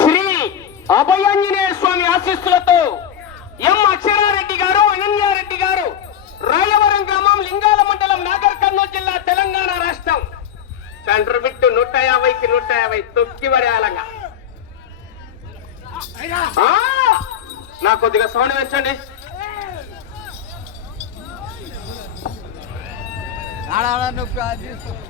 శ్రీ అభయాంజనేయ స్వామి ఆశీస్సులతో ఎం అక్షరారెడ్డి గారు అనన్యారెడ్డి గారు రాయవరం గ్రామం లింగాల మండలం నాగర్ కర్నూలు జిల్లా తెలంగాణ రాష్ట్రం. సెంటర్ బిట్టు నూట యాభైకి నూట యాభై తొక్కి వరేయాలంగా నా కొద్దిగా సౌండ్ పెంచండి. ఆహా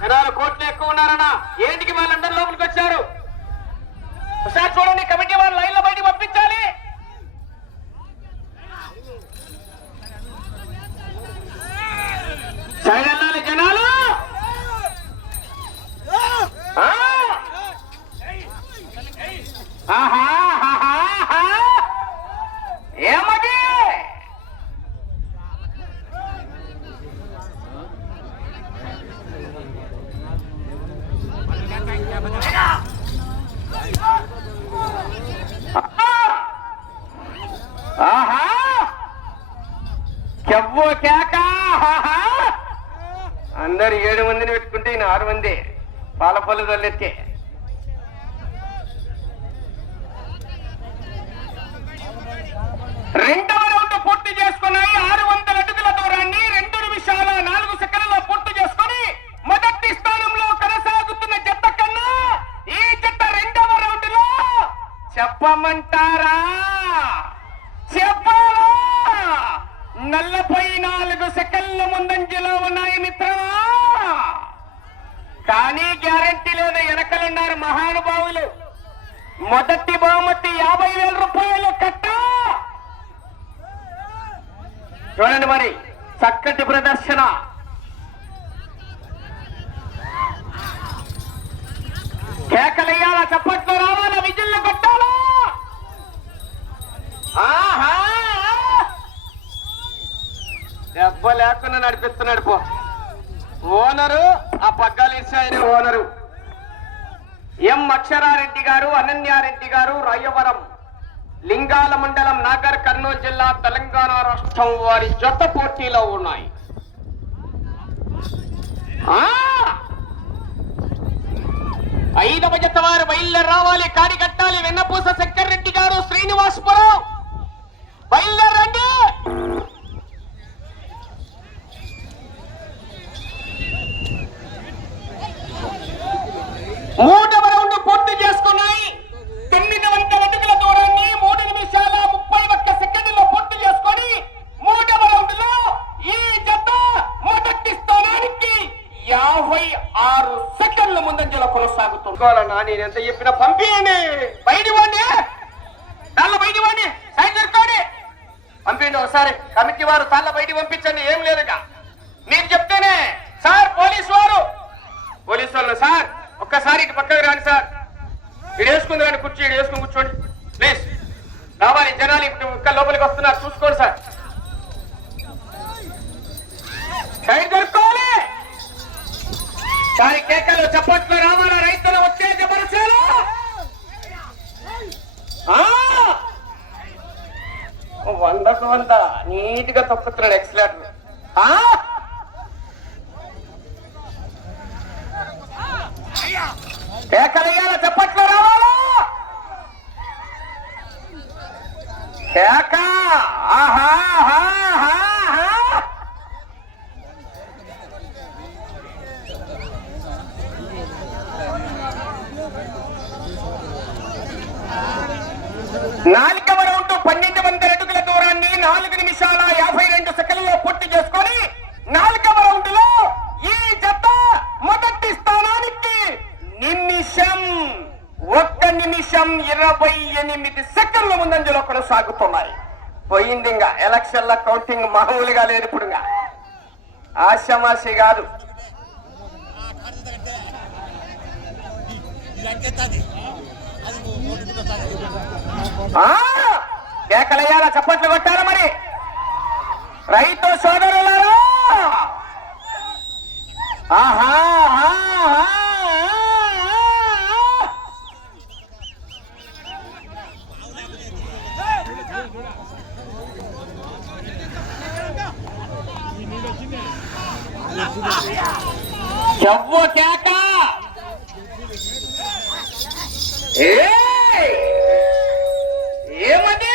జనాలు కోట్లు ఎక్కువ ఉన్నారన్నా ఏంటికి వాళ్ళందరూ లోపలికి వచ్చారు? ఒకసారి చూడండి కమిటీ వాళ్ళు లైన్లో బయటికి పంపించాలి. సైడ్ వెళ్ళాలి జనాలు ఆ! ఆహా, ఆహా, ఆహా. ఏమది ఆహా చెవ్వో కేక! అందరు ఏడు మందిని పెట్టుకుంటే ఈయన ఆరు మంది. పాల పళ్ళు తల్లెత్తే. రెండవ రౌండ్ పూర్తి చేసుకున్నాయి. ఆరు వందల అడుగుల దూరాన్ని రెండు నిమిషాల నాలుగు సెకండ్లలో పూర్తి చేసుకొని మొదటి స్థానంలో కొనసాగుతున్న జత కన్నా ఈ జత రెండవ రౌండ్లో చెప్పమంటారా? నలభై నాలుగు సెకండ్ల ముందంజలో ఉన్నాయి మిత్రమా? కానీ గ్యారంటీ లేదు వెనకలున్నారు మహానుభావులు. మొదటి బహుమతి యాభై వేల రూపాయలు కట్ట. చూడండి మరి చక్కటి ప్రదర్శన. కేకలయ్యాలా చప్పట్లు రావాలా విజిల్లు కొట్టాలా? ఆహా! దెబ్బ లేకుండా నడిపిస్తున్నాడు పో. ఓనరు ఆ పగ్గాలు ఆయన ఓనరు. ఎం అక్షరారెడ్డి గారు అనన్యారెడ్డి గారు రాయవరం లింగాల మండలం నాగర్ కర్నూలు జిల్లా తెలంగాణ రాష్ట్రం వారి జత పోటీలో ఉన్నాయి. ఆ! ఐదవ జత వారు బయలుదేరి రావాలి కాడి కట్టాలి. వెన్నపూస శంకర్ రెడ్డి గారు శ్రీనివాసపురం బయలుదేరండి మూడవ రౌండ్ పూర్తి చేసుకున్నాయి తొమ్మిది వందల అడుగుల దూరాన్ని మూడు నిమిషాల ముప్పై ఒక్క సెకండ్లో పూర్తి చేసుకొని మూడవ రౌండ్లో ఈ జత మొదటి స్థానానికి యాభై ఆరు సెకండ్ల ముందంజలో కొనసాగుతుంది నేను ఎంత చెప్పినా పంపించండి బయట వాడిని తల్ల బయట వాడిని సైడ్ దొరకండి పంపించండి కమిటీ వారు తల్ల బయటికి పంపించండి ఏం లేదుగా నేను చెప్తేనే సార్ పోలీసు వారు. పోలీసు వాళ్ళు సార్ ఒక్కసారి ఇటు పక్కకు రాండి సార్. ఇటు వేసుకుంది కానీ కుర్చీ ఇటు వేసుకుని కూర్చోండి. ప్లీజ్. రావాలి జనాలు ఇప్పుడు ఇంకా లోపలికి వస్తున్నారు. చూసుకోండి సార్. సైడ్ దొరుకుకోవాలి. సారి కేకలు చప్పట్లు రావాలా? రైతులు ఉత్తేజపరచాలి ఆ! వందకు వంద నీట్గా తొక్కుతున్నాడు ఎక్సలేటర్. కేకలయ్యాల చప్పట్లు రావాలా కేక ఆహా ఆహా, ఆహా, ఆహా. నాలుగవ రౌండ్ పన్నెండు వందల అడుగుల దూరాన్ని నాలుగు నిమిషాల యాభై రెండు సెకండ్లలో పూర్తి ఎనిమిది సెకండ్ల ముందంజలో కొనసాగుతున్నాయి పోయింది ఇంకా ఎలక్షన్ల కౌంటింగ్ మామూలుగా లేదు ఇప్పుడు ఆశమాసి కాదు కేకలయ్యారా చప్పట్లు కొట్టారా మరి. రైతు సోదరులారా! ఆహా ఆహా, ఆహా, ఆహా. చెవ్వు కేక. ఏమది?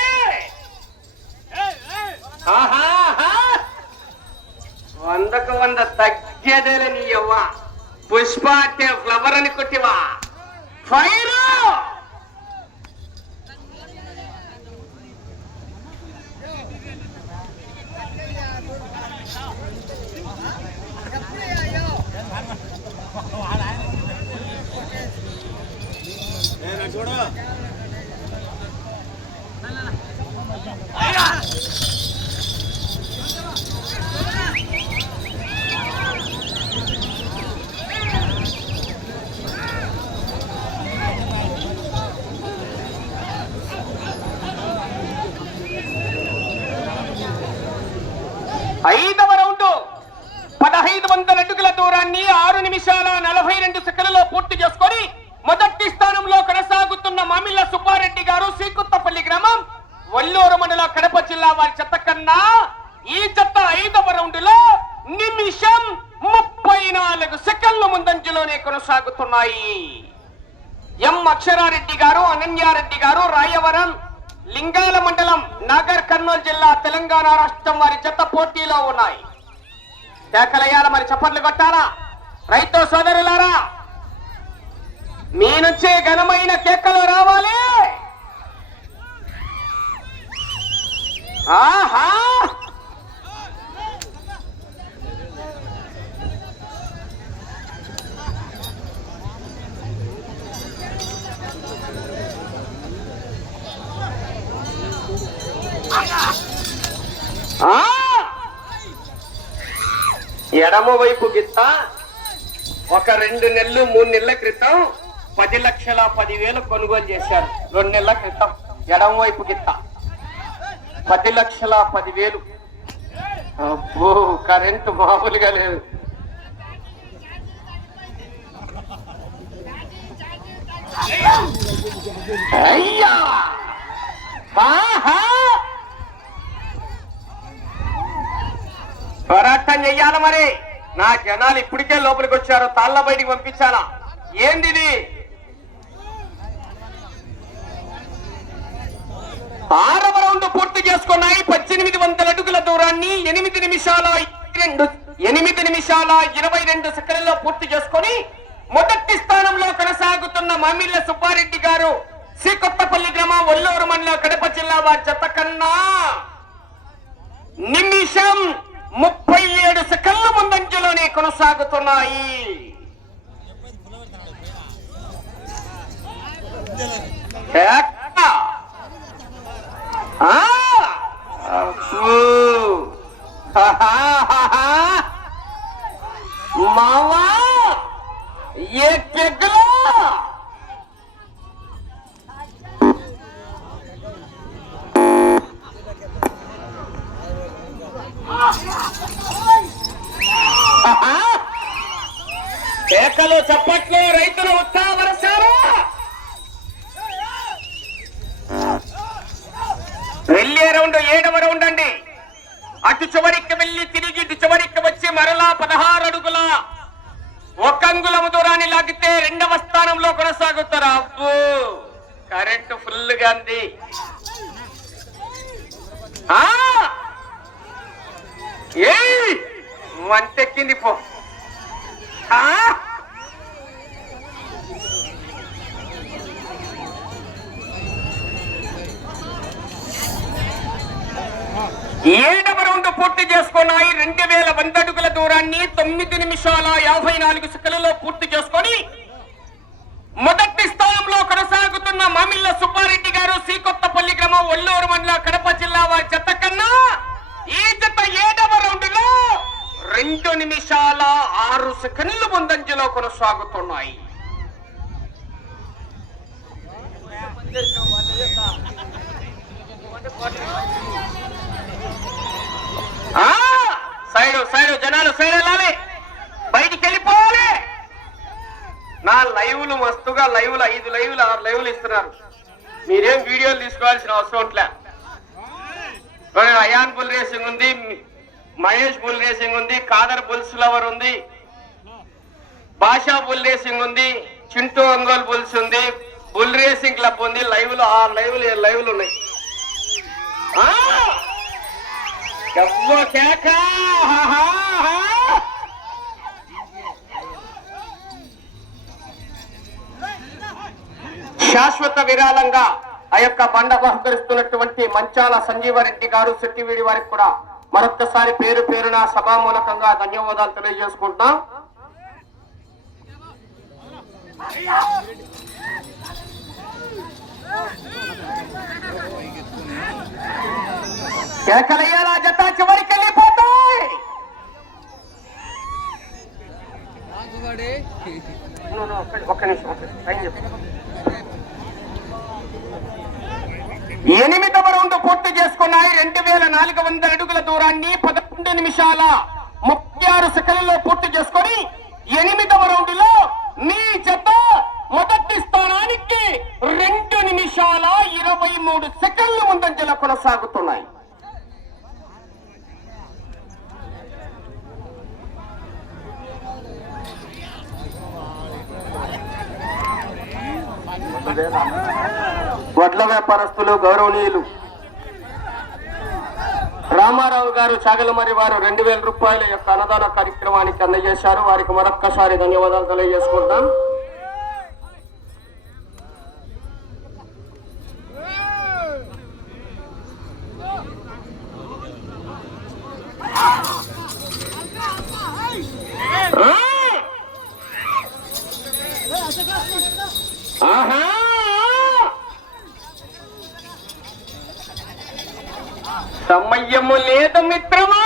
వందకు వంద తగ్గేదేలే నీ అవ్వ పుష్ప అంటే ఫ్లవర్ అని కొట్టివా. ఫైర్ చూడు ఐదవ రౌండ్ పదహైదు వందల అడుగుల దూరాన్ని ఆరు నిమిషాల నలభై రెండు సెకండ్లలో పూర్తి చేసుకొని మొదటి స్థానంలో కొనసాగుతున్న మామిళ్ళ సుబ్బారెడ్డి గారు శ్రీకుత్తపల్లి గ్రామం వల్లూరు మండల కడప జిల్లా వారి చెత్త కన్నా ఈ చెత్త ఐదవ రౌండ్లో నిమిషం ముప్పై నాలుగు సెకండ్ల ముందంజలోనే కొనసాగుతున్నాయి ఎం అక్షరారెడ్డి గారు గారు రాయవరం లింగాల మండలం నాగర్ కర్నూలు జిల్లా తెలంగాణ రాష్ట్రం వారి జత పోటీలో ఉన్నాయి. శాఖలయ్యాల మరి చప్పట్లు కొట్టారా రైతు సోదరులారా మీ నుంచే ఘనమైన కేకలు రావాలి. ఆహా! ఎడమ వైపు గిత్త. ఒక రెండు నెలలు మూడు నెలల క్రితం పది లక్షల పదివేలు కొనుగోలు చేశారు. రెండు నెలల క్రితం ఎడమ వైపు గిత్త. పది లక్షల పదివేలు. అబ్బో కరెంటు మామూలుగా లేదు. అయ్యా! పోరాటం చెయ్యాలి మరి. నా జనాలు ఇప్పటికే లోపలికి వచ్చారు. తాళ్ళ బయటికి పంపించాలా? ఏంది ఆరవ రౌండ్ పూర్తి చేసుకున్నాయి పద్దెనిమిది వందల అడుగుల దూరాన్ని ఎనిమిది నిమిషాల రెండు ఎనిమిది నిమిషాల ఇరవై రెండు సెకండ్లలో పూర్తి చేసుకొని మొదటి స్థానంలో కొనసాగుతున్న మామిళ్ళ సుబ్బారెడ్డి గారు శ్రీ కొత్తపల్లి గ్రామం ఒల్లూరు మండలం కడప జిల్లా వారి జత కన్నా నిమిషం ముప్పై ఏడు సెకండ్ల ముందంజలోనే కొనసాగుతున్నాయి మావా ఏ పెద్దలా కేకలు చప్పట్లు రైతులు ఉత్సాహపరచారు. వెళ్ళే రౌండ్ ఏడవ రౌండ్ అండి. అటు చివరికి వెళ్ళి తిరిగి ఇటు చివరికి వచ్చి మరలా పదహారు అడుగుల ఒక అంగులము దూరాన్ని లాగితే రెండవ స్థానంలో కొనసాగుతారు. అబ్బో కరెంటు ఫుల్గా ఉంది వంతెక్కింది పో. ఏడవ రౌండ్ పూర్తి చేసుకున్నాయి. రెండు వేల వంద అడుగుల దూరాన్ని తొమ్మిది నిమిషాల యాభై నాలుగు సెకండ్లలో పూర్తి చేసుకొని మొదటి స్థానంలో కొనసాగుతున్న మామిళ్ళ సుబ్బారెడ్డి గారు శ్రీకొత్తపల్లి గ్రామం ఒల్లూరు మండల కడప జిల్లా వారి జత కన్నా ఈ జత ఏడవ రౌండ్లో రెండు నిమిషాల ఆరు సెకండ్లు ముందంజలో కొనసాగుతున్నాయి. ఆ సైడ్ సైడ్ జనాలు సైడ్ వెళ్ళాలి. బయటికి వెళ్ళిపోవాలి. నా లైవ్లు మస్తుగా లైవ్లు ఐదు లైవ్లు ఆరు లైవ్లు ఇస్తున్నారు. మీరేం వీడియోలు తీసుకోవాల్సిన అవసరం ఉంట్లే. అయాన్ బుల్ రేసింగ్ ఉంది మహేష్ బుల్ రేసింగ్ ఉంది కాదర్ బుల్స్ లవర్ ఉంది బాషా బుల్ రేసింగ్ ఉంది చింటూ ఒంగోలు బుల్స్ ఉంది బుల్ రేసింగ్ క్లబ్ ఉంది లైవ్లు ఆరు లైవ్లు లైవ్లు ఉన్నాయి. ఎవ్వ కేక! శాశ్వత విరాళంగా ఆ యొక్క బండ బహుకరిస్తున్నటువంటి మంచాల సంజీవరెడ్డి గారు శెట్టివీడి వారికి కూడా మరొక్కసారి పేరు పేరున సభామూలకంగా ధన్యవాదాలు తెలియజేసుకుంటున్నాం కేకలయ్యాలా జత చివరికి వెళ్ళిపోతాయి? ఒక్క- నిమిషం. ఎనిమిదవ రౌండ్ పూర్తి చేసుకున్నాయి? రెండు వేల నాలుగు వందల అడుగుల దూరాన్ని పదకొండు నిమిషాల ముప్పై ఆరు సెకండ్లలో పూర్తి చేసుకొని ఎనిమిదవ రౌండ్లో మీ జత మొదటి స్థానానికి రెండు నిమిషాల ఇరవై మూడు సెకండ్లు ముందంజలో కొనసాగుతున్నాయి వడ్ల వ్యాపారస్తులు గౌరవనీయులు. రామారావు గారు చాగలమరి వారు రెండు వేల రూపాయల యొక్క అన్నదాన కార్యక్రమానికి అందజేశారు. వారికి మరొక్కసారి ధన్యవాదాలు తెలియజేసుకుంటాం ఆ! ఆహా సమయము లేదు మిత్రమా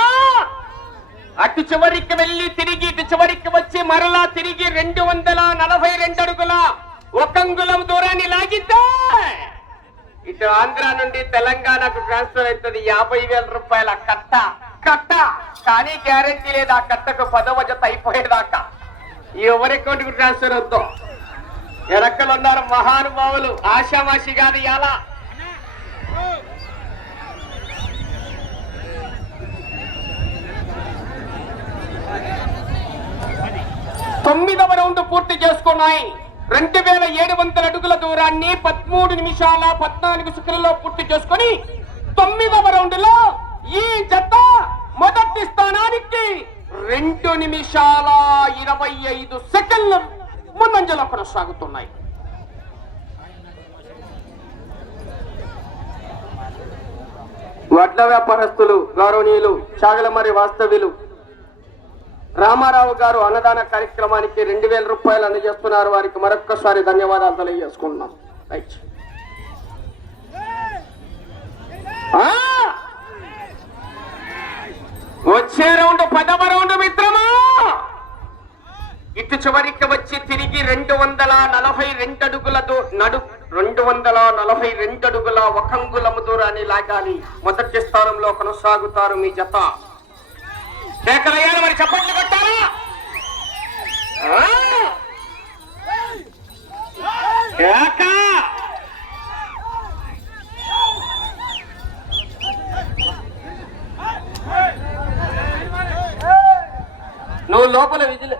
అటు చివరికి వెళ్ళి తిరిగి ఇటు చివరికి వచ్చి మరలా తిరిగి రెండు వందల నలభై రెండు అడుగుల ఒక దూరాన్ని లాగిద్దా ఇటు ఆంధ్ర నుండి తెలంగాణకు ట్రాన్స్ఫర్ అవుతుంది. యాభై వేల రూపాయల కట్ట. కట్ట. కానీ గ్యారంటీ లేదు. ఆ కట్టకు పదవ జత అయిపోయేదాకా. ఎవరి అకౌంట్కు ట్రాన్స్ఫర్ అవుతాం ఎరక్కలు ఉన్నారు మహానుభావులు. ఆశామాషి కాదు ఎలా తొమ్మిదవ రౌండ్ పూర్తి చేసుకున్నాయి. రెండు వేల ఏడు వందల అడుగుల దూరాన్ని పదమూడు నిమిషాల పద్నాలుగు సెకండ్లో పూర్తి చేసుకొని తొమ్మిదవ రౌండ్లో ఈ జత మొదటి స్థానానికి రెండు నిమిషాల ఇరవై ఐదు సెకండ్లు ముందంజలో కొనసాగుతున్నాయి. వడ్ల వ్యాపారస్తులు గౌరవనీయులు చాగలమరి వాస్తవ్యులు రామారావు గారు అన్నదాన కార్యక్రమానికి రెండు వేల రూపాయలు అందజేస్తున్నారు. వారికి మరొక్కసారి ధన్యవాదాలు తెలియజేసుకుంటున్నాం. రైట్ వచ్చే రౌండ్ పదవ రౌండ్ మిత్రమా? ఇటు చివరికి వచ్చి తిరిగి రెండు వందల నలభై రెండు అడుగుల నడు రెండు వందల నలభై రెండు అడుగుల ఒకంగులము దూరాన్ని లాగాలి. మొదటి స్థానంలో కొనసాగుతారు మీ జత. కేకలయ్యారు మరి చప్పట్లు కొట్టారా కేక! నువ్వు లోపల విజిల్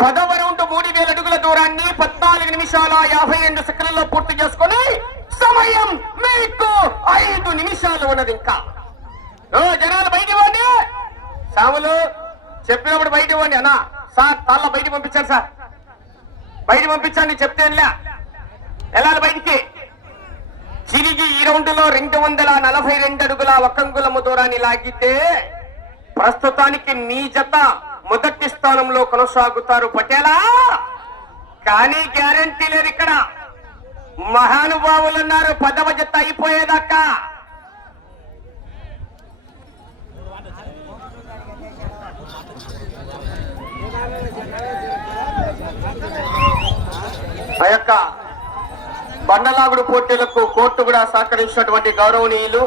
పదవ రౌండ్ మూడు వేల అడుగుల దూరాన్ని పద్నాలుగు నిమిషాల యాభై రెండు సెకండ్లలో పూర్తి చేసుకొని సమయం మీకు ఐదు నిమిషాలు ఉన్నది ఇంకా. జనాలు బయటికి పోండి. సాములు చెప్పినప్పుడు బయట ఇవ్వండి అన్నా. సార్ తాళ్ళ బయట పంపించారు సార్. బయట పంపించండి చెప్తేనులే వెళ్ళాలి బయటికి? తిరిగి ఈ రౌండ్లో రెండు వందల నలభై రెండు అడుగుల ఒకంగులము దూరాన్ని లాగితే ప్రస్తుతానికి మీ జత మొదటి స్థానంలో కొనసాగుతారు పటేలా. కానీ గ్యారంటీ లేదు ఇక్కడ. మహానుభావులు ఉన్నారు పదవ జత అయిపోయేదాకా ఆ యొక్క బండలాగుడు పోటీలకు కోర్టు కూడా సహకరించినటువంటి గౌరవనీయులు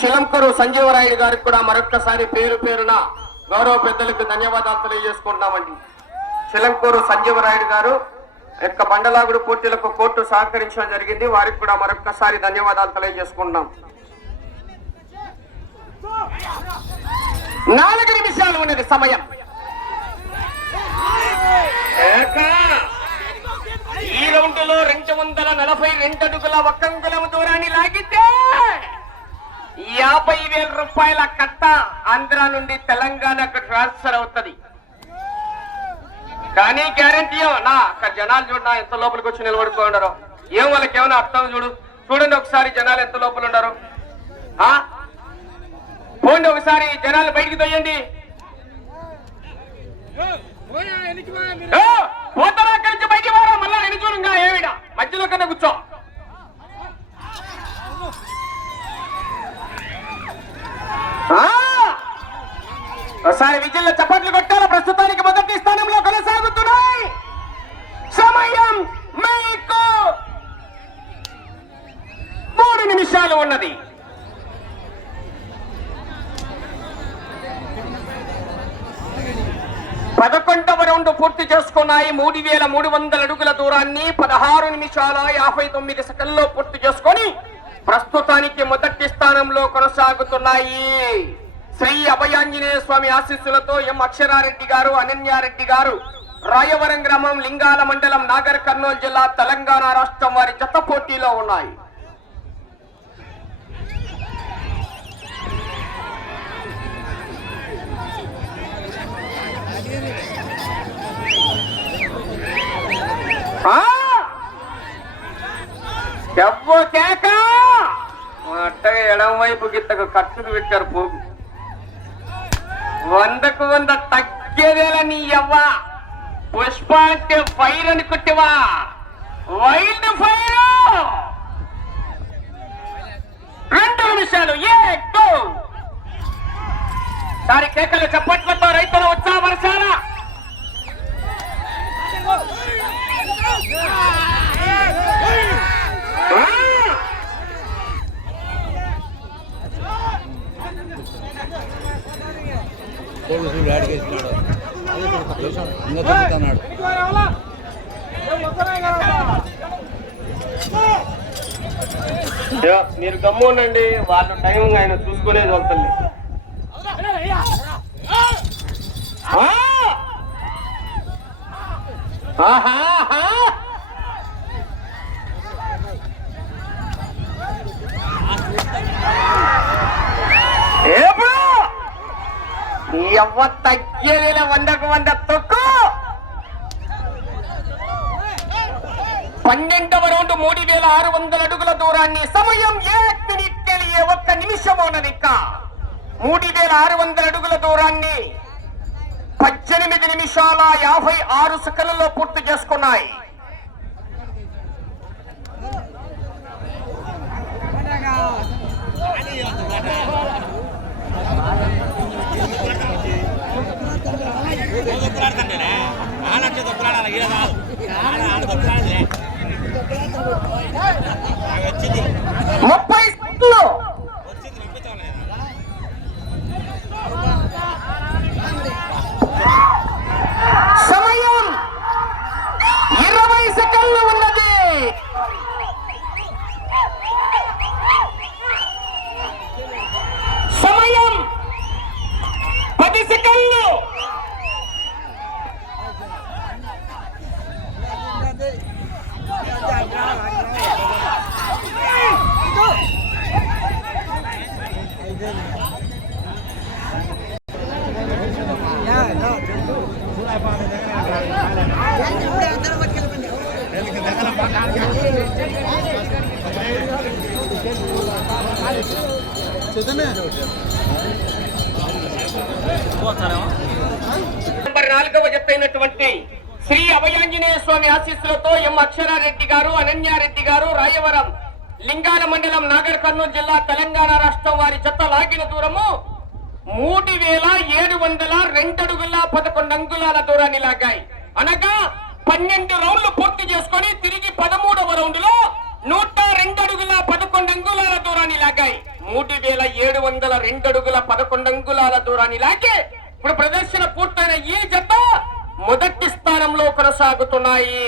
శిలంకరు సంజీవరాయుడు గారికి కూడా మరొక్కసారి పేరు పేరున గౌరవ పెద్దలకు ధన్యవాదాలు తెలియజేసుకుంటున్నామండి. శిలంకూరు సంజీవరాయుడు గారు యొక్క బండలాగుడు పూర్తిలకు కోర్టు సహకరించడం జరిగింది. వారికి కూడా మరొకసారి ధన్యవాదాలు తెలియజేసుకుంటున్నాం. నాలుగు నిమిషాలు ఉన్నది సమయం. ఈ రౌండ్లో రెండు వందల నలభై రెండు అడుగుల ఒక్కంగులం దూరాన్ని లాగితే యాభై వేల రూపాయల కట్ట ఆంధ్ర నుండి తెలంగాణకు ట్రాన్స్ఫర్ అవుతుంది. కానీ గ్యారంటీ నా అక్కడ జనాలు చూడ ఎంత లోపలికి వచ్చి నిలబడుకోండరు ఏం వాళ్ళకి ఏమైనా అర్థం చూడు? చూడండి ఒకసారి జనాలు ఎంత లోపల ఉండరు ఆ? పోండి ఒకసారి జనాలు బయటికి తొయ్యండి. పోతారా? అక్కడి నుంచి బయటికి పోరా? మళ్ళా నేను చూడంగా ఏమిడా మధ్యలో కన్నా కూర్చో. ఆ! ఒకసారి విజిల్లో చప్పట్లు కొట్టాల ప్రస్తుతానికి మొదటి స్థానంలో కొనసాగుతున్నాయి. సమయం మీకు మూడు నిమిషాలు ఉన్నది. పదకొండవ రౌండ్ పూర్తి చేసుకున్నాయి. మూడు వేల మూడు వందల అడుగుల దూరాన్ని పదహారు నిమిషాల యాభై తొమ్మిది సెకండ్లో పూర్తి చేసుకొని ప్రస్తుతానికి మొదటి స్థానంలో కొనసాగుతున్నాయి. శ్రీ అభయాంజనేయ స్వామి ఆశీస్సులతో ఎం అక్షరారెడ్డి గారు అనన్యారెడ్డి గారు రాయవరం గ్రామం లింగాల మండలం నాగర్ కర్నూలు జిల్లా తెలంగాణ రాష్ట్రం వారి జత పోటీలో ఉన్నాయి. ఎవ్వ కేక? అట్టగా ఎడం వైపు గిత్తకు కట్టుకు పెట్టారు పోగు వందకు వంద తగ్గేదేలా నీ అవ్వ పుష్ప అంటే ఫైర్ అనుకుంటేవా వైల్డ్ ఫైర్ రెండు నిమిషాలు ఏ గో సారి కేకలు చప్పట్లతో రైతుల ఉత్సాహ వరసాలా చూడు ఆడికేసినాడు ఇంకా దొరుకుతున్నాడు మీరు గమ్మునండి వాళ్ళు టైం ఆయన చూసుకునేది వస్తుంది ఆహా! ఎవ్వ తగ్గేలే వందకు వంద తొక్కు. పన్నెండవ రౌండ్ మూడు వేల ఆరు వందల అడుగుల దూరాన్ని సమయం ఏ మినిట్ తెలియ ఒక్క నిమిషం ఉన్నదిక్క. మూడు వేల ఆరు వందల అడుగుల దూరాన్ని పద్దెనిమిది నిమిషాల యాభై ఆరు సెకండ్లలో పూర్తి చేసుకున్నాయి. ముప్పై సెకండ్లు వచ్చింది నింపుతాం సమయం ఇరవై నంబర్ నాలుగవ జత శ్రీ అభయాంజనేయ స్వామి ఆశీస్సులతో ఎం అక్షరారెడ్డి గారు అనన్యారెడ్డి గారు రాయవరం లింగాల మండలం నాగర్ కర్నూలు జిల్లా తెలంగాణ రాష్ట్రం వారి జత లాగిన దూరము మూడు వేల ఏడు వందల రెండడుగుల పదకొండు అంగుళాల దూరాన్ని లాగాయి. అనగా పన్నెండు రౌండ్లు పూర్తి చేసుకొని తిరిగి పదమూడవ రౌండ్లో నూట రెండు అడుగుల పదకొండు అంగుళాల దూరాన్ని లాగాయి. మూడు వేల ఏడు వందల రెండు అడుగుల పదకొండు అంగుళాల దూరాన్ని లాగే ఇప్పుడు ప్రదర్శన పూర్తయిన ఈ జత మొదటి స్థానంలో కొనసాగుతున్నాయి.